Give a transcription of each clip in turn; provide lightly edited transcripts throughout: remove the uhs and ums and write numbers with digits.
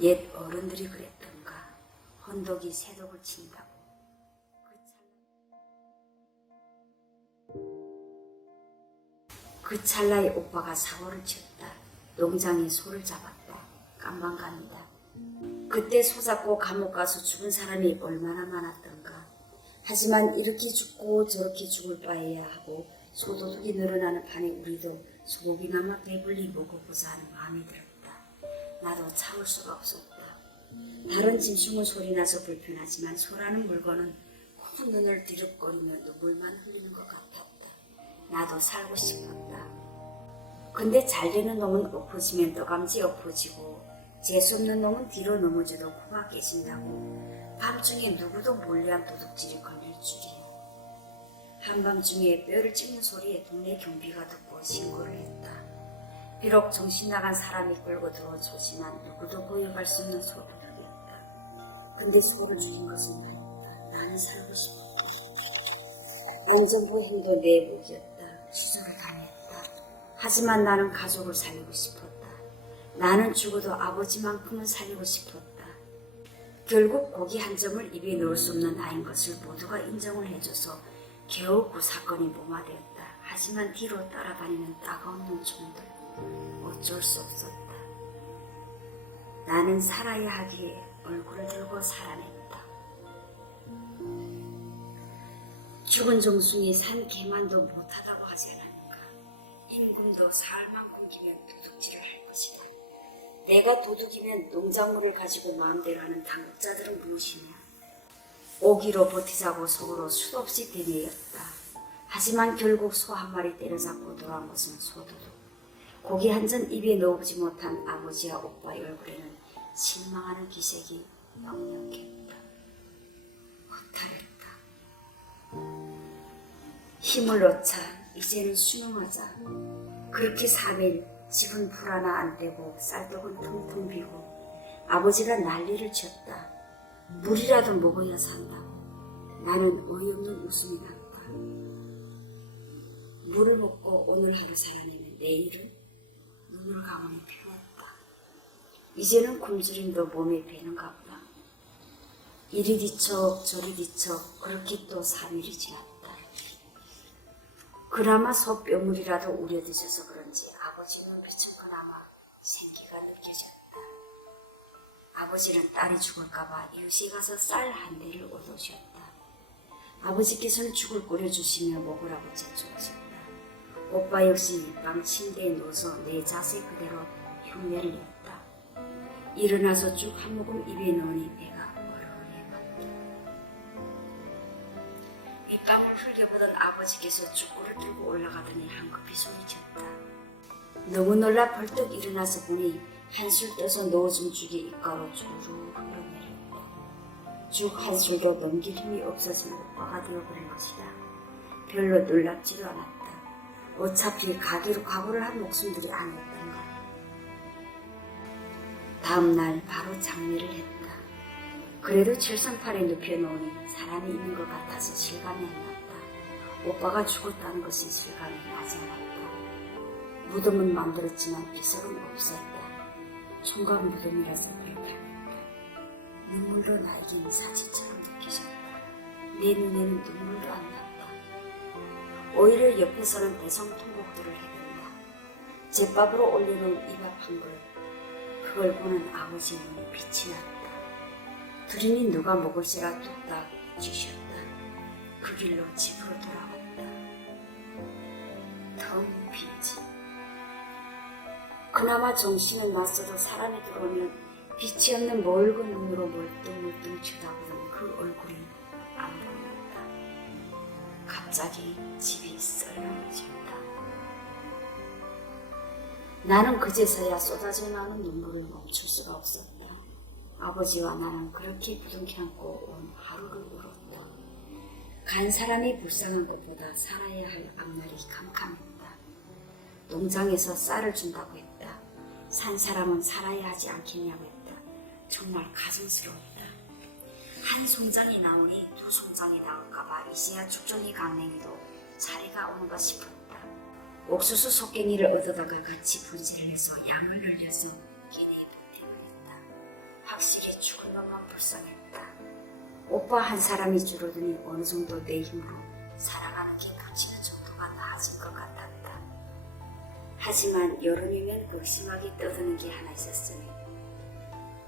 옛 어른들이 그랬던가. 헌독이 새독을 친다고. 그 찰나에 오빠가 사고를 쳤다. 농장에 소를 잡았다. 깜방갑니다. 그때 소 잡고 감옥 가서 죽은 사람이 얼마나 많았던가. 하지만 이렇게 죽고 저렇게 죽을 바에야 하고 소도둑이 늘어나는 판에 우리도 소고기나마 배불리 먹어보자 하는 마음이 들었다. 나도 참을 수가 없었다. 다른 짐승은 소리나서 불편하지만 소라는 물건은 큰 눈을 뒤적거리며 눈물만 흘리는 것 같았다. 나도 살고 싶었다. 근데 잘 되는 놈은 엎어지면 떠감지 엎어지고 재수없는 놈은 뒤로 넘어져도 코가 깨진다고 밤중에 누구도 몰래한 도둑질이 걸릴 줄이야. 한밤중에 뼈를 찝는 소리에 동네 경비가 듣고 신고를 했다. 비록 정신 나간 사람이 끌고 들어오지만 누구도 구해갈 수 없는 소도둑이었다. 근데 소를 죽인 것은 나였다. 나는 살고 싶었다. 안전부 행도 내 무기였다. 수술을 당했다. 하지만 나는 가족을 살리고 싶었다. 나는 죽어도 아버지만큼은 살리고 싶었다. 결국 고기 한 점을 입에 넣을 수 없는 나인 것을 모두가 인정을 해줘서 겨우 그 사건이 무마되었다. 하지만 뒤로 따라다니는 따가운 눈총들 어쩔 수 없었다. 나는 살아야 하기에 얼굴을 들고 살아냈다. 죽은 종숭이 산 개만도 못하다고 하지 않았는가. 임금도 사흘만큼 기면 도둑질을 할 것이다. 내가 도둑이면 농작물을 가지고 마음대로 하는 당국자들은 무엇이냐. 오기로 버티자고 속으로 수도 없이 되뇌었다. 하지만 결국 소 한 마리 때려잡고 돌아온 것은 소도둑. 고기 한 점 입에 넣어보지 못한 아버지와 오빠의 얼굴에는 실망하는 기색이 역력했다. 허탈했다. 힘을 넣자. 이제는 수능하자. 그렇게 3일 집은 불 하나 안 떼고 쌀떡은 텅텅 비고 아버지가 난리를 쳤다. 물이라도 먹어야 산다. 나는 어이없는 웃음이 났다. 물을 먹고 오늘 하루 살아내면 내일은 눈을 감으니 피웠다. 이제는 굶주림도 몸에 배는가 보다. 이리 뒤척 저리 뒤척 그렇게 또 3일이 지났다. 그나마 소뼈물이라도 우려드셔서 그런지 아버지 눈빛은 그나마 생기가 느껴졌다. 아버지는 딸이 죽을까봐 이웃에 가서 쌀 한 대를 얻어주었다. 아버지께서는 죽을 끓여주시며 먹으라고 재촉하셨다. 오빠 역시 밤 침대에 누워서 내 자세 그대로 흉내를 냈다. 일어나서 쭉 한 모금 입에 넣으니 배가 어려워해갔다. 빗방울 흘겨보던 아버지께서 죽구를 들고 올라가더니 한급히 소리쳤다. 너무 놀라 벌떡 일어나서 보니 한술 떠서 넣어준 죽이 입가로 주르르 흘러내렸다. 죽 한 술도 넘길 힘이 없어진 오빠가 되어버린 것이다. 별로 놀랍지도 않았다. 어차피 가기로 각오를 한 목숨들이 아니었던가. 다음날 바로 장례를 했다. 그래도 철상판에 눕혀놓으니 사람이 있는 것 같아서 실감이 안 났다. 오빠가 죽었다는 것이 실감이 나지 않았다. 무덤은 만들었지만 비석은 없었다. 총각 무덤이라서 불편했다. 눈물도 나에겐 사지처럼 느껴졌다. 내 눈에는 눈물도 안 났다. 오히려 옆에서는 대성통곡들을 해댄다. 잿밥으로 올려놓은 이밥 한 그릇. 그걸 보는 아버지 눈에 빛이 났다. 둘이니 누가 먹을시라 뚝딱 주셨다. 그 길로 집으로 돌아왔다. 텅 빈집. 그나마 정신은 났어도 사람이 들어오면 빛이 없는 멀은 눈으로 멀뚱멀뚱 쳐다보던 그 얼굴이 안 보였다. 갑자기 집이 썰렁해졌다. 나는 그제서야 쏟아져 나오는 눈물을 멈출 수가 없었다. 아버지와 나는 그렇게 부둥켜 안고 온 하루를 울었다. 간 사람이 불쌍한 것보다 살아야 할 앞날이 캄캄했다. 농장에서 쌀을 준다고 했다. 산 사람은 살아야 하지 않겠냐고 했다. 정말 가슴스러웠다. 한 송장이 나오니 두 송장이 나올까봐 이제야 죽정이 강냉이도 차례가 오는가 싶었다. 옥수수 속갱이를 얻어다가 같이 분실을 해서 양을 늘려서 기내에 보태고 했다. 확실히 죽은 놈만 불쌍했다. 오빠 한 사람이 줄어드니 어느 정도 내 힘으로 살아가는 게 그치는 정도가 나아진 것 같았다. 하지만 여름이면 극심하게 떠드는 게 하나 있었으니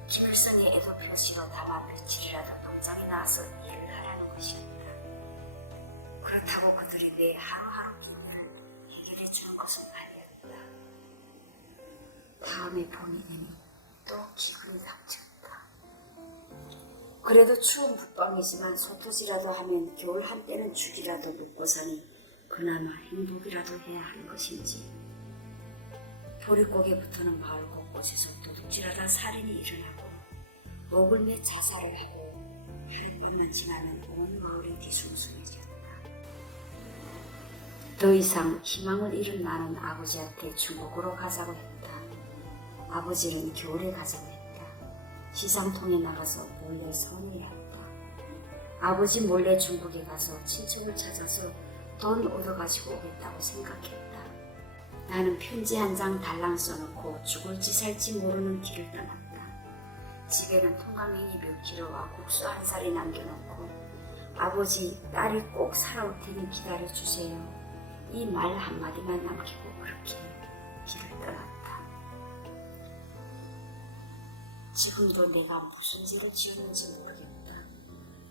김일성의 애도 표시로 담아 며칠이라도 농장에 나와서 일을 하라는 것이었다. 그렇다고 그들이 내 하루하루 불면을 해결해 주는 것은 아니었다. 다음에 봄이 되니 또 기근이 닥쳤다. 그래도 추운 북방이지만 소토지라도 하면 겨울 한때는 죽이라도 먹고 사니 그나마 행복이라도 해야 하는 것인지. 보릿고개부터는 마을 곳곳에서 도둑질하다 살인이 일어나고 목을 매 자살을 하고 하룻밤만 지나면 온 마을이 뒤숭숭해졌다. 더 이상 희망을 잃은 나는 아버지한테 중국으로 가자고 했다. 아버지는 겨울에 가자고 했다. 시장통에 나가서 몰래 선회해야 했다. 아버지 몰래 중국에 가서 친척을 찾아서 돈 얻어가지고 오겠다고 생각했다. 나는 편지 한 장 달랑 써놓고 죽을지 살지 모르는 길을 떠났다. 집에는 통가맹이 몇 킬로와 국수 한 살이 남겨놓고 아버지, 딸이 꼭 살아올 테니 기다려주세요. 이 말 한마디만 남기고 그렇게 길을 떠났다. 지금도 내가 무슨 죄를 지었는지 모르겠다.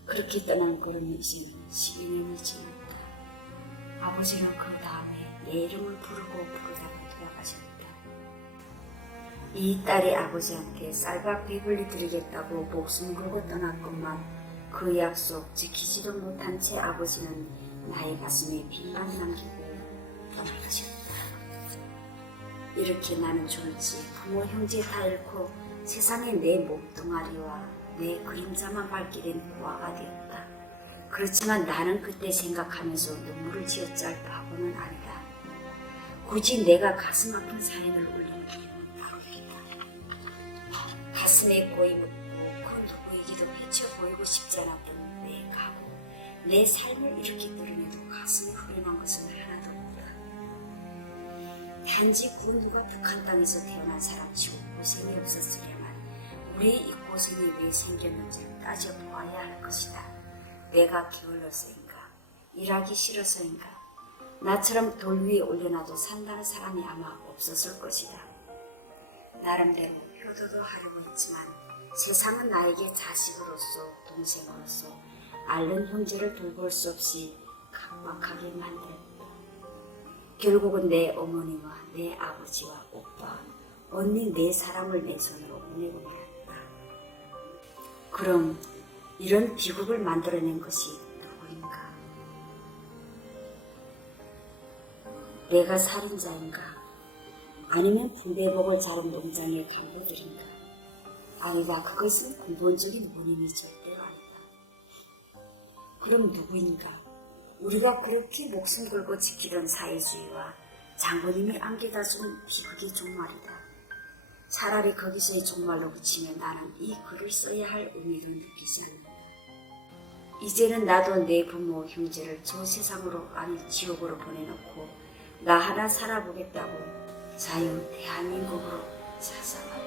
그렇게 떠난 걸음이 이제는 12년이 지났다. 아버지는 그 다음에 내 이름을 부르다가 돌아가셨다. 이 딸이 아버지한테 쌀밥 100을 드리겠다고 목숨 걸고 떠났건만 그 약속 지키지도 못한 채 아버지는 나의 가슴에 빚만 남기고 떠나가셨다. 이렇게 나는 졸지 부모 형제 다 잃고 세상에 내 몸뚱아리와 내 그림자만 밟게 된 고아가 되었다. 그렇지만 나는 그때 생각하면서 눈물을 지어짤 바보는 아니다. 굳이 내가 가슴 아픈 사연을 올리는 이유는 바로 이다. 가슴에 고이 묻고 그 누구이기도 해쳐 보이고 싶지 않았던 내 각오, 내 삶을 이렇게 드러내도 가슴이 후련한 것은 하나도 없다. 단지 그 누가 북한 땅에서 태어난 사람치고 고생이 없었으려면 우리의 이 고생이 왜 생겼는지를 따져보아야 할 것이다. 내가 게을러서인가? 일하기 싫어서인가? 나처럼 돌 위에 올려놔도 산다는 사람이 아마 없었을 것이다. 나름대로 효도도 하려고 했지만 세상은 나에게 자식으로서 동생으로서 앓는 형제를 돌볼 수 없이 각박하게 만들었다. 결국은 내 어머니와 내 아버지와 오빠, 언니 네 사람을 내 손으로 보내고 말았다. 그럼 이런 비극을 만들어낸 것이 누구인가? 내가 살인자인가? 아니면 분배복을 자른 농장의 간부들인가? 아니다, 그것은 근본적인 원인이 절대로 아니다. 그럼 누구인가? 우리가 그렇게 목숨 걸고 지키던 사회주의와 장군님이 안겨다 준 비극의 종말이다. 차라리 거기서의 종말로 그치면 나는 이 글을 써야 할 의미를 느끼지 않는다. 이제는 나도 내 부모, 형제를 저 세상으로 아니 지옥으로 보내놓고 나 하나 살아보겠다고 자유 대한민국으로 찾아간다.